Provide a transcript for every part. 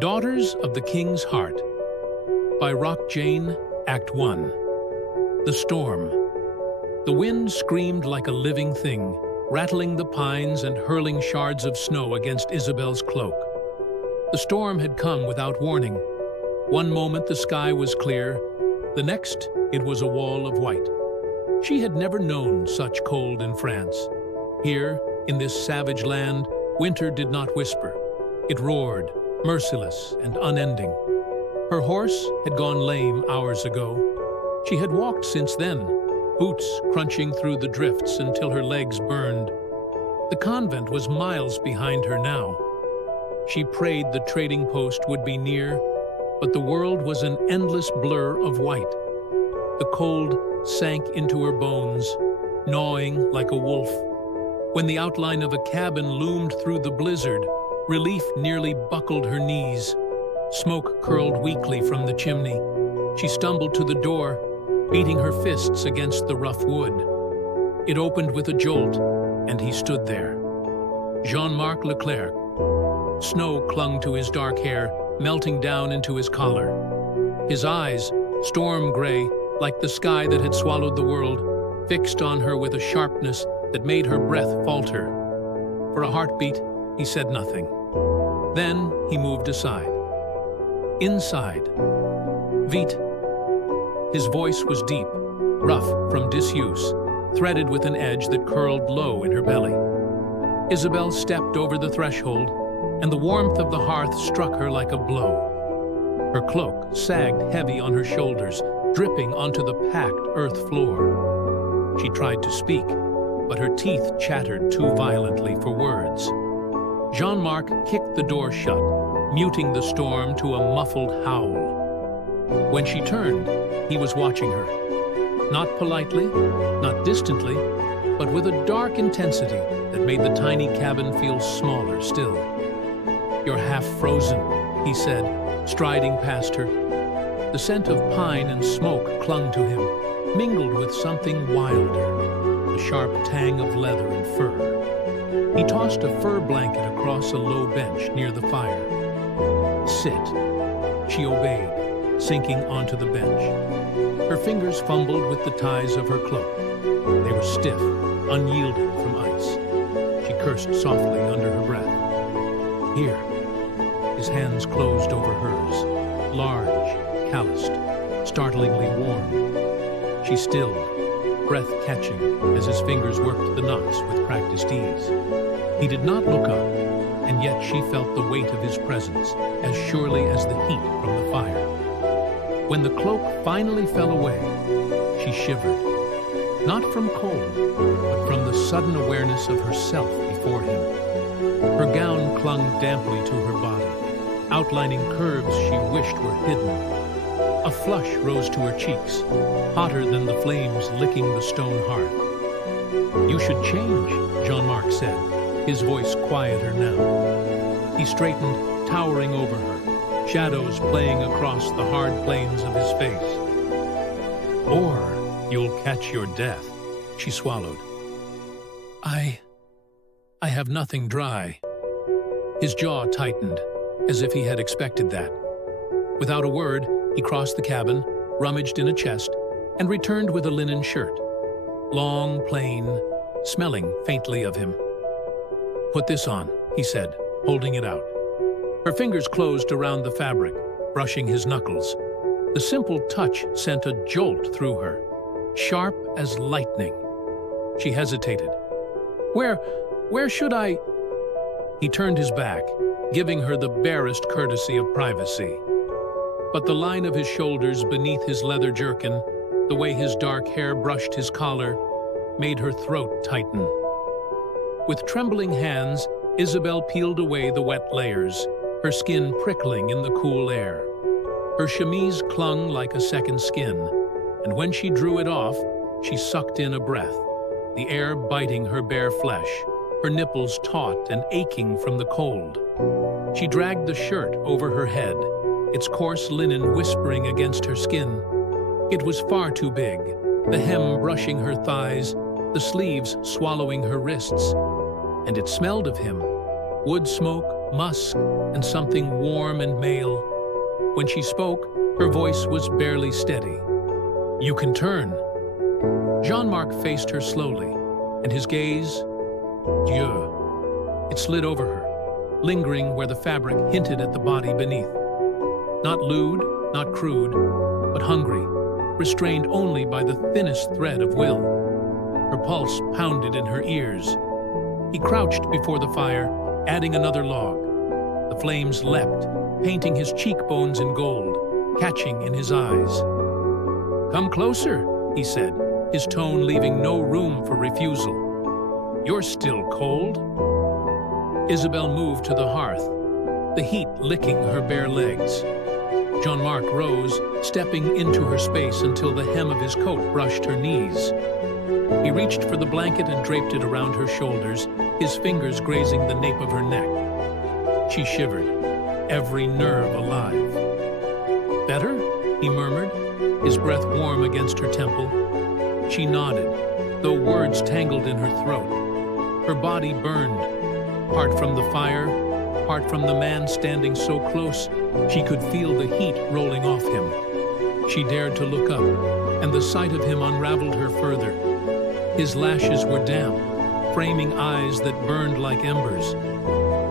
Daughters of the King's Heart by RocJane, Act 1. The Storm. The wind screamed like a living thing, rattling the pines and hurling shards of snow against Isabelle's cloak. The storm had come without warning. One moment the sky was clear, the next it was a wall of white. She had never known such cold in France. Here, in this savage land, winter did not whisper. It roared, merciless and unending. Her horse had gone lame hours ago. She had walked since then, boots crunching through the drifts until her legs burned. The convent was miles behind her now. She prayed the trading post would be near, but the world was an endless blur of white. The cold sank into her bones, gnawing like a wolf. When the outline of a cabin loomed through the blizzard, relief nearly buckled her knees. Smoke curled weakly from the chimney. She stumbled to the door, beating her fists against the rough wood. It opened with a jolt, and he stood there. Jean-Marc Leclerc. Snow clung to his dark hair, melting down into his collar. His eyes, storm gray, like the sky that had swallowed the world, fixed on her with a sharpness that made her breath falter. For a heartbeat, he said nothing. Then he moved aside. Inside. Vite. His voice was deep, rough from disuse, threaded with an edge that curled low in her belly. Isabelle stepped over the threshold, and the warmth of the hearth struck her like a blow. Her cloak sagged heavy on her shoulders, dripping onto the packed earth floor. She tried to speak, but her teeth chattered too violently for words. Jean-Marc kicked the door shut, muting the storm to a muffled howl. When she turned, he was watching her. Not politely, not distantly, but with a dark intensity that made the tiny cabin feel smaller still. "You're half frozen," he said, striding past her. The scent of pine and smoke clung to him, mingled with something wilder, a sharp tang of leather and fur. He tossed a fur blanket across a low bench near the fire. "Sit." She obeyed, sinking onto the bench. Her fingers fumbled with the ties of her cloak. They were stiff, unyielding from ice. She cursed softly under her breath. "Here." His hands closed over hers, large, calloused, startlingly warm. She stilled, breath catching as his fingers worked the knots with practiced ease. He did not look up, and yet she felt the weight of his presence as surely as the heat from the fire. When the cloak finally fell away, she shivered, not from cold, but from the sudden awareness of herself before him. Her gown clung damply to her body, outlining curves she wished were hidden. A flush rose to her cheeks, hotter than the flames licking the stone hearth. "You should change," Jean-Marc said, his voice quieter now. He straightened, towering over her, shadows playing across the hard planes of his face. "Or you'll catch your death," she swallowed. I have nothing dry." His jaw tightened, as if he had expected that. Without a word, he crossed the cabin, rummaged in a chest, and returned with a linen shirt. Long, plain, smelling faintly of him. "Put this on," he said, holding it out. Her fingers closed around the fabric, brushing his knuckles. The simple touch sent a jolt through her, sharp as lightning. She hesitated. Where should I?" He turned his back, giving her the barest courtesy of privacy. But the line of his shoulders beneath his leather jerkin, the way his dark hair brushed his collar, made her throat tighten. With trembling hands, Isabelle peeled away the wet layers, her skin prickling in the cool air. Her chemise clung like a second skin, and when she drew it off, she sucked in a breath, the air biting her bare flesh, her nipples taut and aching from the cold. She dragged the shirt over her head, its coarse linen whispering against her skin. It was far too big, the hem brushing her thighs, the sleeves swallowing her wrists. And it smelled of him, wood smoke, musk, and something warm and male. When she spoke, her voice was barely steady. "You can turn." Jean-Marc faced her slowly, and his gaze, Dieu. It slid over her, lingering where the fabric hinted at the body beneath. Not lewd, not crude, but hungry, restrained only by the thinnest thread of will. Her pulse pounded in her ears. He crouched before the fire, adding another log. The flames leapt, painting his cheekbones in gold, catching in his eyes. "Come closer," he said, his tone leaving no room for refusal. "You're still cold." Isabelle moved to the hearth, the heat licking her bare legs. Jean-Marc rose, stepping into her space until the hem of his coat brushed her knees. He reached for the blanket and draped it around her shoulders, his fingers grazing the nape of her neck. She shivered, every nerve alive. "Better?" he murmured, his breath warm against her temple. She nodded, though words tangled in her throat. Her body burned, part from the fire, part from the man standing so close she could feel the heat rolling off him. She dared to look up, and the sight of him unraveled her further. His lashes were damp, framing eyes that burned like embers.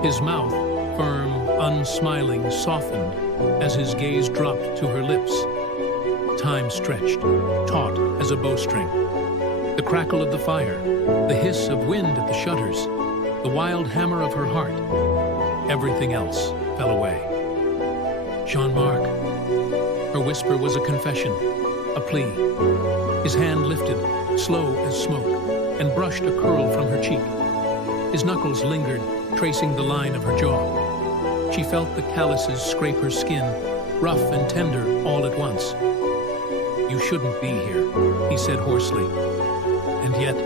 His mouth, firm, unsmiling, softened as his gaze dropped to her lips. Time stretched, taut as a bowstring. The crackle of the fire, the hiss of wind at the shutters, the wild hammer of her heart. Everything else fell away. "Jean-Marc." Her whisper was a confession, a plea. His hand lifted, slow as smoke, and brushed a curl from her cheek. His knuckles lingered, tracing the line of her jaw. She felt the calluses scrape her skin, rough and tender all at once. "You shouldn't be here," he said hoarsely. And yet,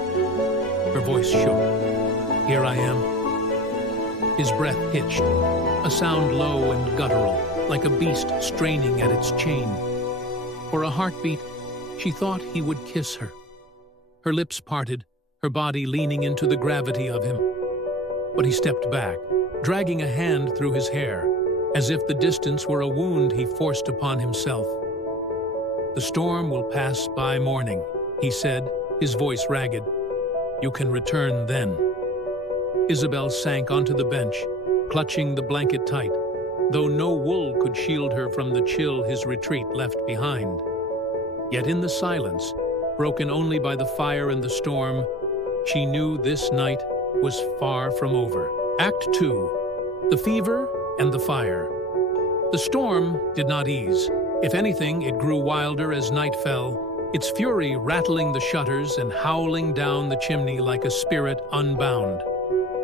her voice shook. "Here I am." His breath hitched, a sound low and guttural, like a beast straining at its chain. For a heartbeat, she thought he would kiss her. Her lips parted, her body leaning into the gravity of him. But he stepped back, dragging a hand through his hair, as if the distance were a wound he forced upon himself. "The storm will pass by morning," he said, his voice ragged. "You can return then." Isabelle sank onto the bench, clutching the blanket tight, though no wool could shield her from the chill his retreat left behind. Yet in the silence, broken only by the fire and the storm, she knew this night was far from over. Act 2. The fever and the fire. The storm did not ease. If anything, it grew wilder as night fell, its fury rattling the shutters and howling down the chimney like a spirit unbound.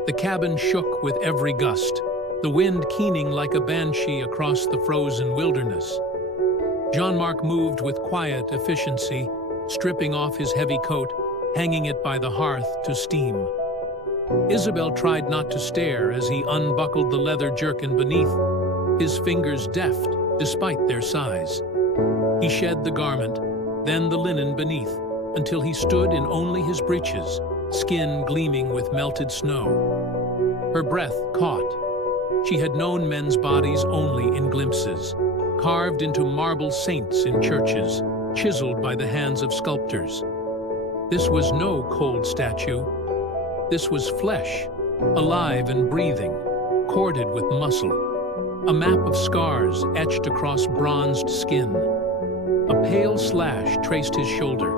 The cabin shook with every gust, the wind keening like a banshee across the frozen wilderness. Jean-Marc moved with quiet efficiency, stripping off his heavy coat, hanging it by the hearth to steam. Isabelle tried not to stare as he unbuckled the leather jerkin beneath, his fingers deft despite their size. He shed the garment, then the linen beneath, until he stood in only his breeches, skin gleaming with melted snow. Her breath caught. She had known men's bodies only in glimpses, carved into marble saints in churches, chiseled by the hands of sculptors. This was no cold statue. This was flesh, alive and breathing, corded with muscle. A map of scars etched across bronzed skin. A pale slash traced his shoulder.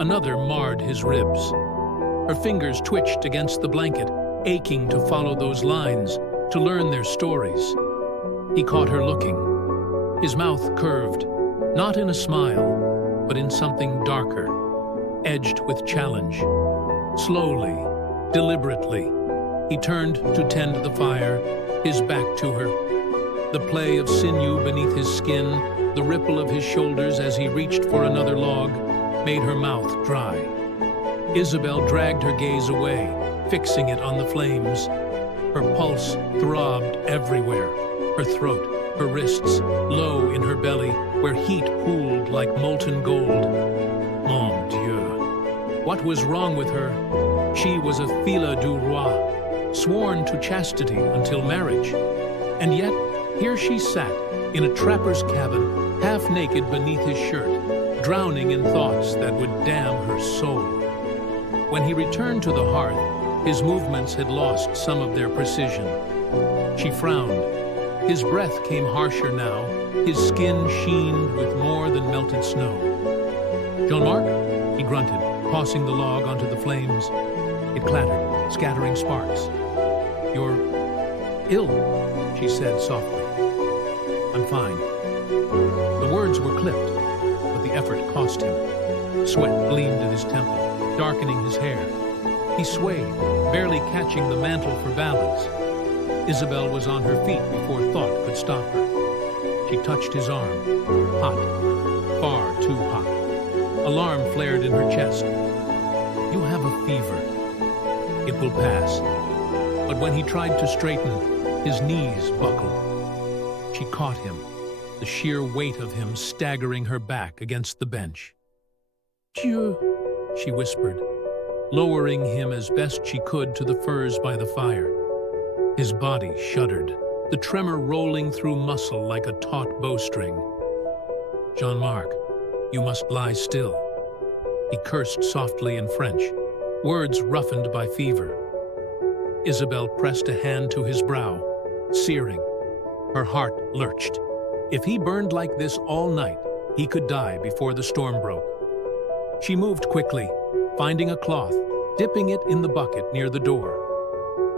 Another marred his ribs. Her fingers twitched against the blanket, aching to follow those lines, to learn their stories. He caught her looking. His mouth curved, not in a smile, but in something darker, edged with challenge. Slowly, deliberately, he turned to tend the fire, his back to her. The play of sinew beneath his skin, the ripple of his shoulders as he reached for another log, made her mouth dry. Isabelle dragged her gaze away, fixing it on the flames. Her pulse throbbed everywhere, her throat, her wrists, low in her belly, where heat pooled like molten gold. Mon Dieu! What was wrong with her? She was a fille du roi, sworn to chastity until marriage. And yet, here she sat, in a trapper's cabin, half naked beneath his shirt, drowning in thoughts that would damn her soul. When he returned to the hearth, his movements had lost some of their precision. She frowned. His breath came harsher now, his skin sheened with more than melted snow. "Jean-Marc?" he grunted, tossing the log onto the flames. It clattered, scattering sparks. "You're ill," she said softly. "I'm fine." The words were clipped, but the effort cost him. Sweat gleamed at his temple, darkening his hair. He swayed, barely catching the mantle for balance. Isabelle was on her feet before thought could stop her. She touched his arm. Hot. Far too hot. Alarm flared in her chest. "You have a fever. It will pass." But when he tried to straighten, his knees buckled. She caught him, the sheer weight of him staggering her back against the bench. "Dieu," she whispered, lowering him as best she could to the furs by the fire. His body shuddered, the tremor rolling through muscle like a taut bowstring. "Jean-Marc, you must lie still." He cursed softly in French, words roughened by fever. Isabelle pressed a hand to his brow, searing. Her heart lurched. If he burned like this all night, he could die before the storm broke. She moved quickly, finding a cloth, dipping it in the bucket near the door.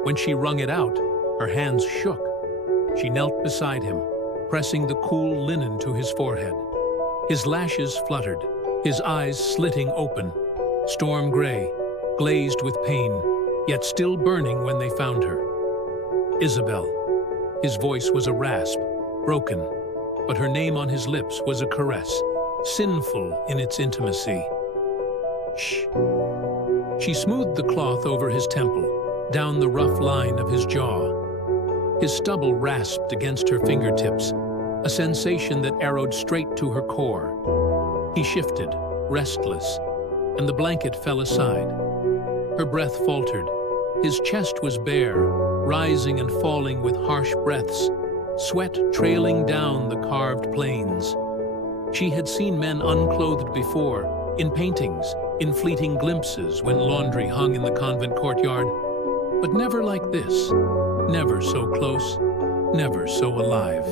When she wrung it out, her hands shook. She knelt beside him, pressing the cool linen to his forehead. His lashes fluttered, his eyes slitting open, storm gray, glazed with pain, yet still burning when they found her. "Isabelle." His voice was a rasp, broken, but her name on his lips was a caress, sinful in its intimacy. "Shh." She smoothed the cloth over his temple, down the rough line of his jaw. His stubble rasped against her fingertips, a sensation that arrowed straight to her core. He shifted, restless, and the blanket fell aside. Her breath faltered. His chest was bare, rising and falling with harsh breaths, sweat trailing down the carved plains. She had seen men unclothed before, in paintings, in fleeting glimpses when laundry hung in the convent courtyard, but never like this, never so close, never so alive.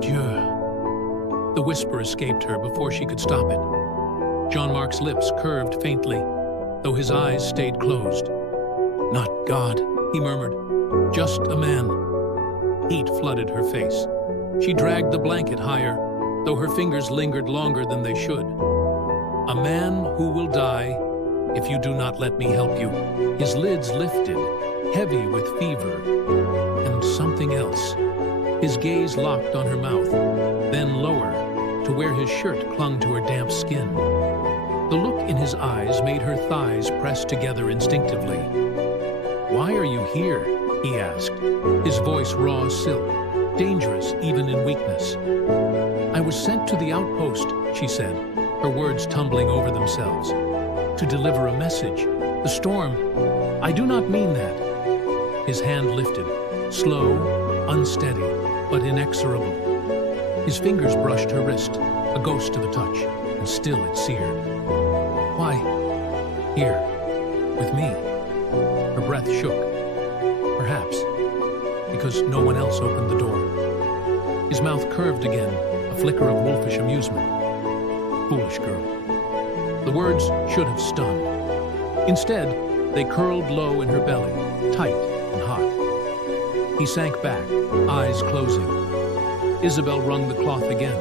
"Dieu." The whisper escaped her before she could stop it. Jean-Marc's lips curved faintly, though his eyes stayed closed. "Not God," he murmured, "just a man." Heat flooded her face. She dragged the blanket higher, though her fingers lingered longer than they should. "A man who will die if you do not let me help you." His lids lifted, heavy with fever, and something else. His gaze locked on her mouth, then lower, to where his shirt clung to her damp skin. The look in his eyes made her thighs press together instinctively. "Why are you here?" he asked, his voice raw as silk, dangerous even in weakness. "I was sent to the outpost," she said, her words tumbling over themselves, "to deliver a message. The storm. I do not mean that." His hand lifted, slow, unsteady, but inexorable. His fingers brushed her wrist, a ghost of a touch, and still it seared. "Why? Here, with me." Her breath shook. Perhaps because no one else opened the door. His mouth curved again, a flicker of wolfish amusement. "Foolish girl." The words should have stung. Instead, they curled low in her belly, tight and hot. He sank back, eyes closing. Isabelle wrung the cloth again,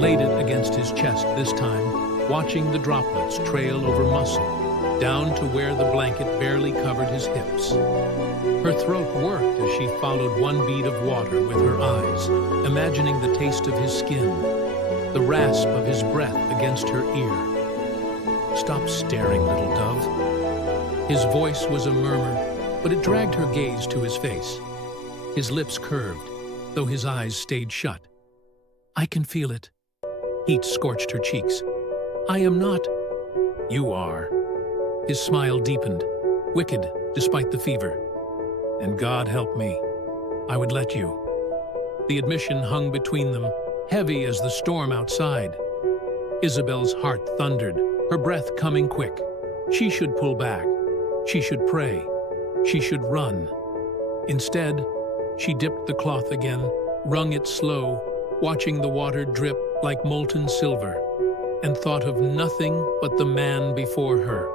laid it against his chest this time, watching the droplets trail over muscle, down to where the blanket barely covered his hips. Her throat worked as she followed one bead of water with her eyes, imagining the taste of his skin, the rasp of his breath against her ear. "Stop staring, little dove." His voice was a murmur, but it dragged her gaze to his face. His lips curved, though his eyes stayed shut. "I can feel it." Heat scorched her cheeks. "I am not." "You are." His smile deepened, wicked despite the fever. and God help me, I would let you." The admission hung between them, heavy as the storm outside. Isabelle's heart thundered, her breath coming quick. She should pull back. She should pray. She should run. Instead, she dipped the cloth again, wrung it slow, watching the water drip like molten silver, and thought of nothing but the man before her.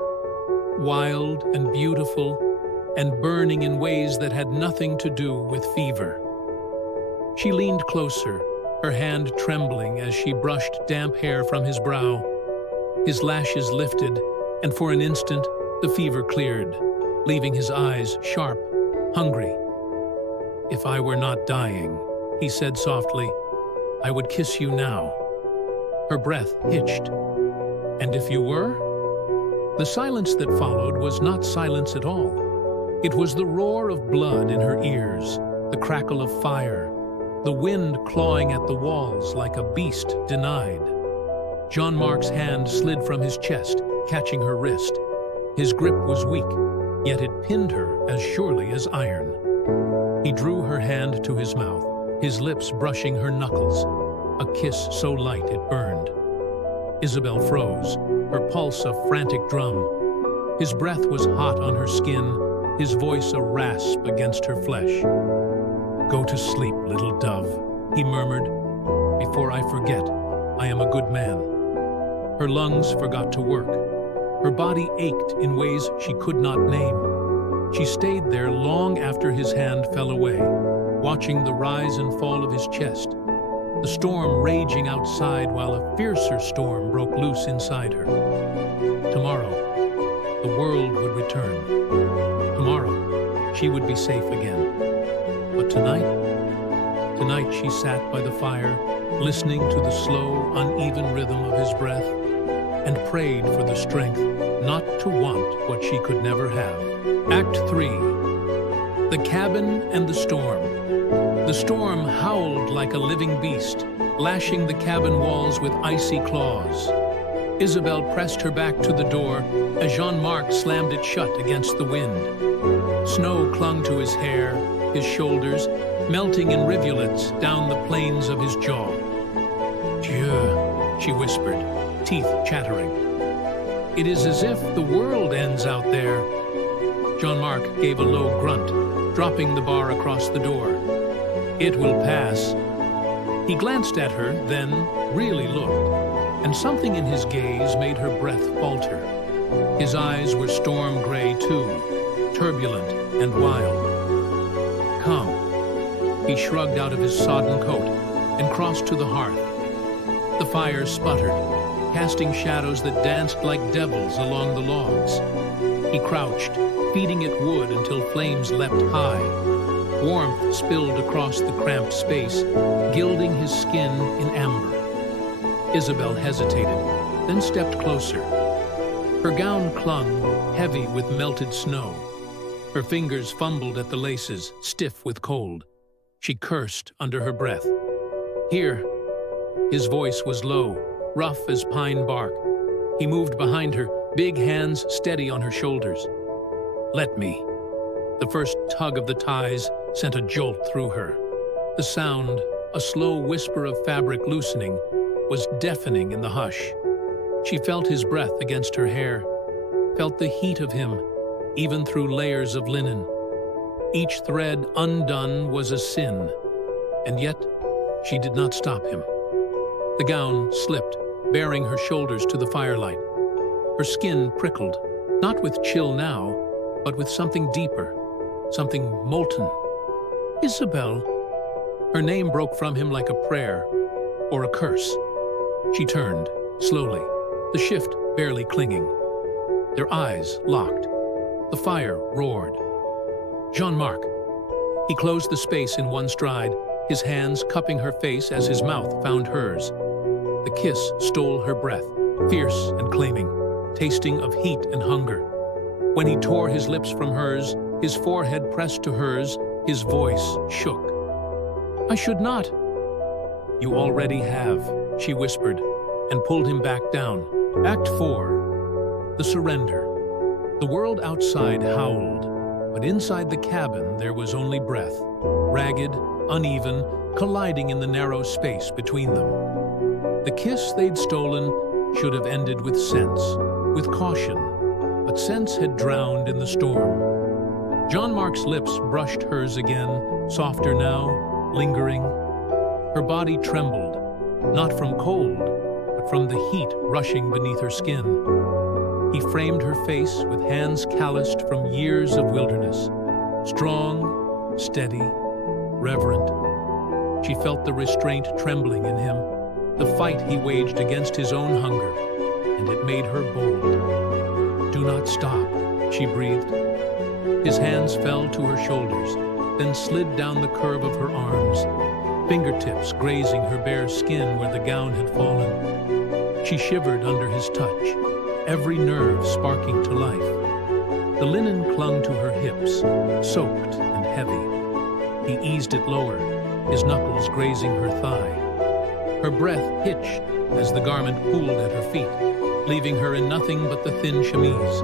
Wild and beautiful, and burning in ways that had nothing to do with fever. She leaned closer, her hand trembling as she brushed damp hair from his brow. His lashes lifted, and for an instant, the fever cleared, leaving his eyes sharp, hungry. "If I were not dying," he said softly, "I would kiss you now." Her breath hitched. "And if you were?" The silence that followed was not silence at all. It was the roar of blood in her ears, the crackle of fire, the wind clawing at the walls like a beast denied. Jean-Marc's hand slid from his chest, catching her wrist. His grip was weak, yet it pinned her as surely as iron. He drew her hand to his mouth, his lips brushing her knuckles, a kiss so light it burned. Isabelle froze, her pulse a frantic drum. His breath was hot on her skin, his voice a rasp against her flesh. "Go to sleep, little dove," he murmured. "Before I forget, I am a good man." Her lungs forgot to work. Her body ached in ways she could not name. She stayed there long after his hand fell away, watching the rise and fall of his chest, the storm raging outside while a fiercer storm broke loose inside her. Tomorrow, the world would return. Tomorrow, she would be safe again. But tonight she sat by the fire, listening to the slow, uneven rhythm of his breath, and prayed for the strength not to want what she could never have. Act 3. The cabin and the storm. The storm howled like a living beast, lashing the cabin walls with icy claws. Isabelle pressed her back to the door as Jean-Marc slammed it shut against the wind. Snow clung to his hair, his shoulders, melting in rivulets down the planes of his jaw. "Dieu," she whispered, teeth chattering. "It is as if the world ends out there." Jean-Marc gave a low grunt, dropping the bar across the door. "It will pass." He glanced at her, then really looked, and something in his gaze made her breath falter. His eyes were storm gray too, turbulent and wild. "Come." He shrugged out of his sodden coat and crossed to the hearth. The fire sputtered, casting shadows that danced like devils along the logs. He crouched, feeding it wood until flames leapt high. Warmth spilled across the cramped space, gilding his skin in amber. Isabelle hesitated, then stepped closer. Her gown clung, heavy with melted snow. Her fingers fumbled at the laces, stiff with cold. She cursed under her breath. "Here." His voice was low, rough as pine bark. He moved behind her, big hands steady on her shoulders. "Let me." The first tug of the ties sent a jolt through her. The sound, a slow whisper of fabric loosening, was deafening in the hush. She felt his breath against her hair, felt the heat of him, even through layers of linen. Each thread undone was a sin, and yet she did not stop him. The gown slipped, baring her shoulders to the firelight. Her skin prickled, not with chill now, but with something deeper, something molten. "Isabelle." Her name broke from him like a prayer, or a curse. She turned, slowly, the shift barely clinging. Their eyes locked. The fire roared. "Jean-Marc." He closed the space in one stride, his hands cupping her face as his mouth found hers. The kiss stole her breath, fierce and claiming, tasting of heat and hunger. When he tore his lips from hers, his forehead pressed to hers, his voice shook. "I should not." "You already have," she whispered, and pulled him back down. Act 4. The surrender. The world outside howled. But inside the cabin there was only breath, ragged, uneven, colliding in the narrow space between them. The kiss they'd stolen should have ended with sense, with caution, but sense had drowned in the storm. Jean-Marc's lips brushed hers again, softer now, lingering. Her body trembled, not from cold, but from the heat rushing beneath her skin. He framed her face with hands calloused from years of wilderness, strong, steady, reverent. She felt the restraint trembling in him, the fight he waged against his own hunger, and it made her bold. "Do not stop," she breathed. His hands fell to her shoulders, then slid down the curve of her arms, fingertips grazing her bare skin where the gown had fallen. She shivered under his touch, every nerve sparking to life. The linen clung to her hips, soaked and heavy. He eased it lower, his knuckles grazing her thigh. Her breath hitched as the garment pooled at her feet, leaving her in nothing but the thin chemise,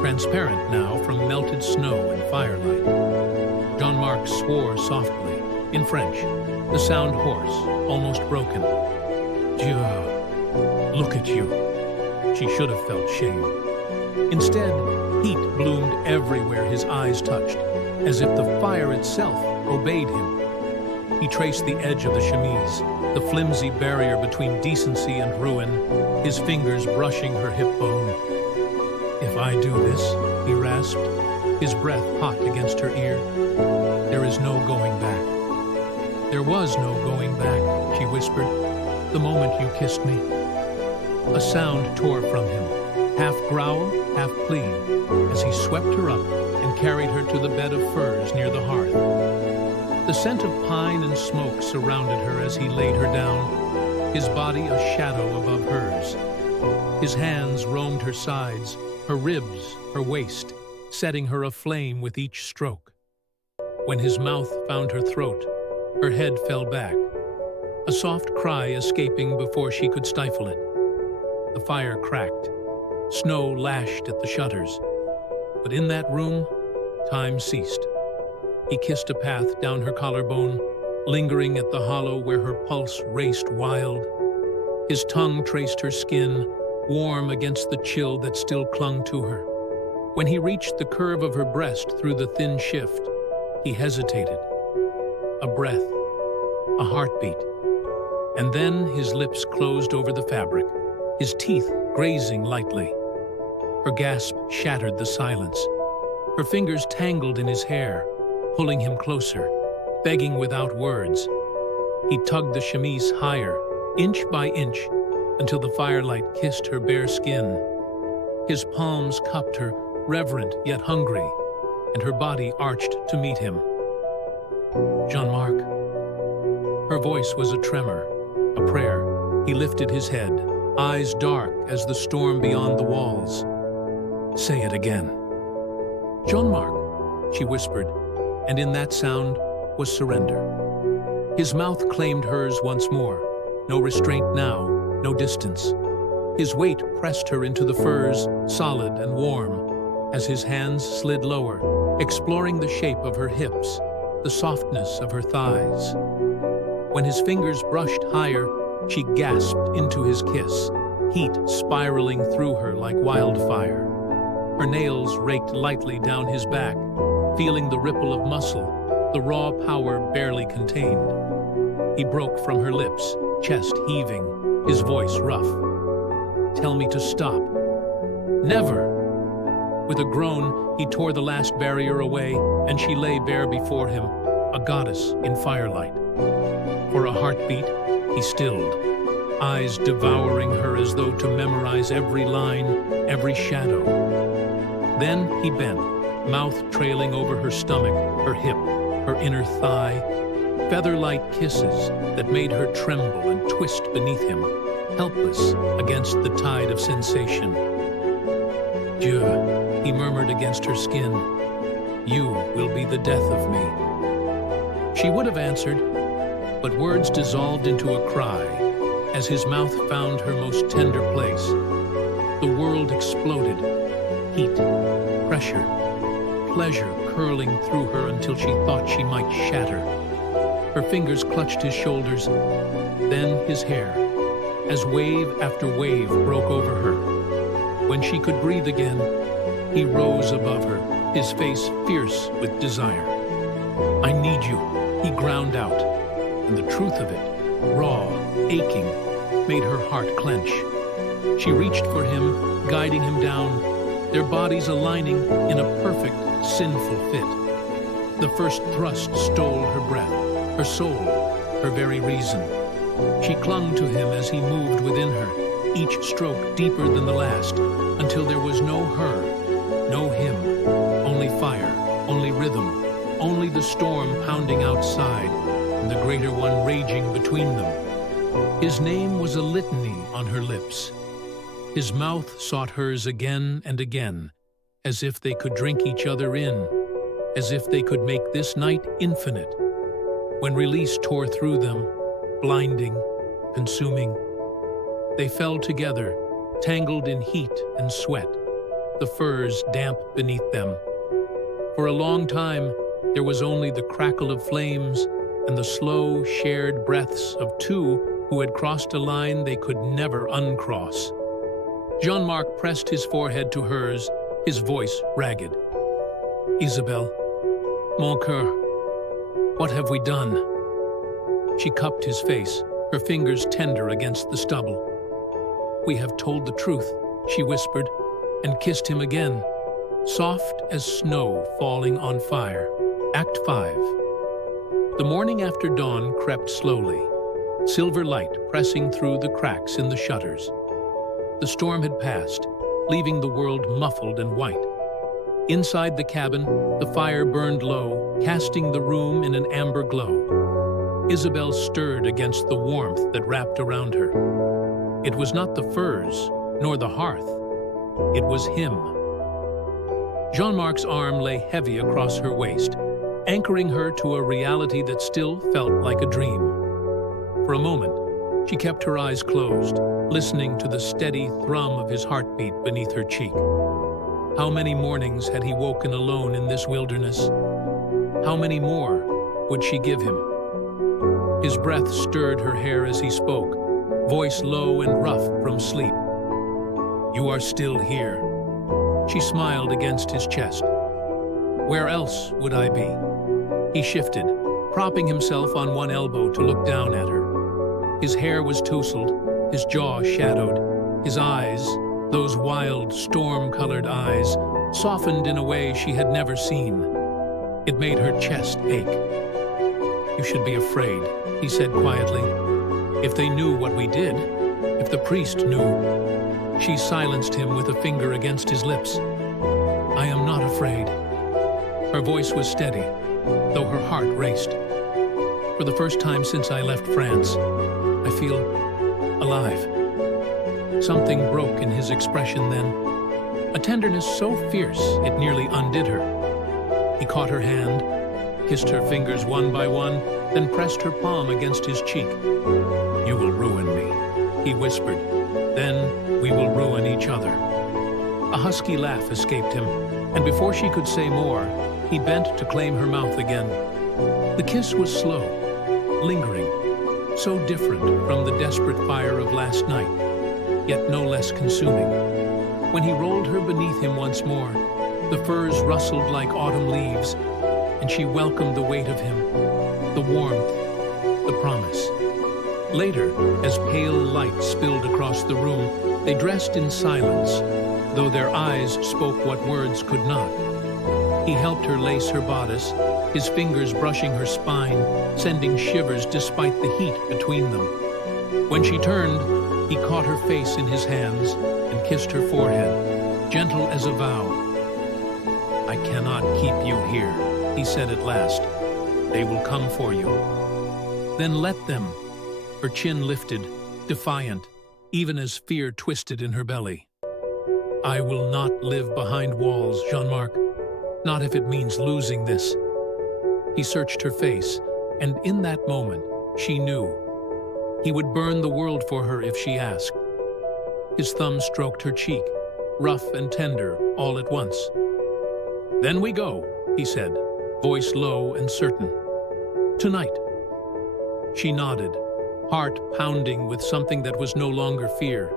transparent now from melted snow and firelight. Jean-Marc swore softly, in French, the sound hoarse, almost broken. "Dieu, look at you." She should have felt shame. Instead, heat bloomed everywhere his eyes touched, as if the fire itself obeyed him. He traced the edge of the chemise, the flimsy barrier between decency and ruin, his fingers brushing her hip bone. "If I do this," he rasped, his breath hot against her ear, "there is no going back." "There was no going back," she whispered, "the moment you kissed me." A sound tore from him, half growl, half plea, as he swept her up and carried her to the bed of furs near the hearth. The scent of pine and smoke surrounded her as he laid her down, his body a shadow above hers. His hands roamed her sides, her ribs, her waist, setting her aflame with each stroke. When his mouth found her throat, her head fell back, a soft cry escaping before she could stifle it. The fire cracked, snow lashed at the shutters, but in that room, time ceased. He kissed a path down her collarbone, lingering at the hollow where her pulse raced wild. His tongue traced her skin, warm against the chill that still clung to her. When he reached the curve of her breast through the thin shift, he hesitated. A breath, a heartbeat, and then his lips closed over the fabric, his teeth grazing lightly. Her gasp shattered the silence. Her fingers tangled in his hair, pulling him closer, begging without words. He tugged the chemise higher, inch by inch, until the firelight kissed her bare skin. His palms cupped her, reverent yet hungry, and her body arched to meet him. "Jean-Marc." Her voice was a tremor, a prayer. He lifted his head, eyes dark as the storm beyond the walls. "Say it again." "Jean-Marc," she whispered, and in that sound was surrender. His mouth claimed hers once more, no restraint now, no distance. His weight pressed her into the furs, solid and warm, as his hands slid lower, exploring the shape of her hips, the softness of her thighs. When his fingers brushed higher, she gasped into his kiss, heat spiraling through her like wildfire. Her nails raked lightly down his back, feeling the ripple of muscle, the raw power barely contained. He broke from her lips, chest heaving, his voice rough. "Tell me to stop." "Never!" With a groan, he tore the last barrier away, and she lay bare before him, a goddess in firelight. For a heartbeat, he stilled, eyes devouring her as though to memorize every line, every shadow. Then he bent, mouth trailing over her stomach, her hip, her inner thigh, feather-light kisses that made her tremble and twist beneath him, helpless against the tide of sensation. "Dieu," he murmured against her skin, "you will be the death of me." She would have answered, but words dissolved into a cry as his mouth found her most tender place. The world exploded. Heat, pressure, pleasure curling through her until she thought she might shatter. Her fingers clutched his shoulders, then his hair, as wave after wave broke over her. When she could breathe again, he rose above her, his face fierce with desire. "I need you," he ground out, and the truth of it, raw, aching, made her heart clench. She reached for him, guiding him down, their bodies aligning in a perfect, sinful fit. The first thrust stole her breath, her soul, her very reason. She clung to him as he moved within her, each stroke deeper than the last, until there was no her, no him, only fire, only rhythm, only the storm pounding outside, and the greater one raging between them. His name was a litany on her lips. His mouth sought hers again and again, as if they could drink each other in, as if they could make this night infinite. When release tore through them, blinding, consuming, they fell together, tangled in heat and sweat, the furs damp beneath them. For a long time, there was only the crackle of flames and the slow, shared breaths of two who had crossed a line they could never uncross. Jean-Marc pressed his forehead to hers, his voice ragged. "Isabelle, mon cœur, what have we done?" She cupped his face, her fingers tender against the stubble. "We have told the truth," she whispered, and kissed him again, soft as snow falling on fire. Act 5. The morning after dawn crept slowly, silver light pressing through the cracks in the shutters. The storm had passed, leaving the world muffled and white. Inside the cabin, the fire burned low, casting the room in an amber glow. Isabelle stirred against the warmth that wrapped around her. It was not the furs, nor the hearth. It was him. Jean-Marc's arm lay heavy across her waist, anchoring her to a reality that still felt like a dream. For a moment, she kept her eyes closed, listening to the steady thrum of his heartbeat beneath her cheek. How many mornings had he woken alone in this wilderness? How many more would she give him? His breath stirred her hair as he spoke, voice low and rough from sleep. "You are still here." She smiled against his chest. "Where else would I be?" He shifted, propping himself on one elbow to look down at her. His hair was tousled, his jaw shadowed, his eyes, those wild, storm-colored eyes, softened in a way she had never seen. It made her chest ache. "You should be afraid," he said quietly. "If they knew what we did, if the priest knew." She silenced him with a finger against his lips. "I am not afraid." Her voice was steady, though her heart raced. "For the first time since I left France, I feel alive." Something broke in his expression then, a tenderness so fierce it nearly undid her. He caught her hand, kissed her fingers one by one, then pressed her palm against his cheek. "You will ruin me," he whispered. "Then we will ruin each other." A husky laugh escaped him, and before she could say more, he bent to claim her mouth again. The kiss was slow, lingering, so different from the desperate fire of last night, yet no less consuming. When he rolled her beneath him once more, the furs rustled like autumn leaves, and she welcomed the weight of him, the warmth, the promise. Later, as pale light spilled across the room, they dressed in silence, though their eyes spoke what words could not. He helped her lace her bodice, his fingers brushing her spine, sending shivers despite the heat between them. When she turned, he caught her face in his hands and kissed her forehead, gentle as a vow. "I cannot keep you here," he said at last. "They will come for you." "Then let them." Her chin lifted, defiant, even as fear twisted in her belly. "I will not live behind walls, Jean-Marc. Not if it means losing this." He searched her face, and in that moment, she knew. He would burn the world for her if she asked. His thumb stroked her cheek, rough and tender all at once. "Then we go," he said, voice low and certain. "Tonight." She nodded, heart pounding with something that was no longer fear.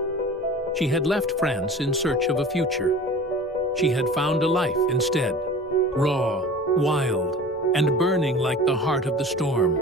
She had left France in search of a future. She had found a life instead, raw, wild, and burning like the heart of the storm.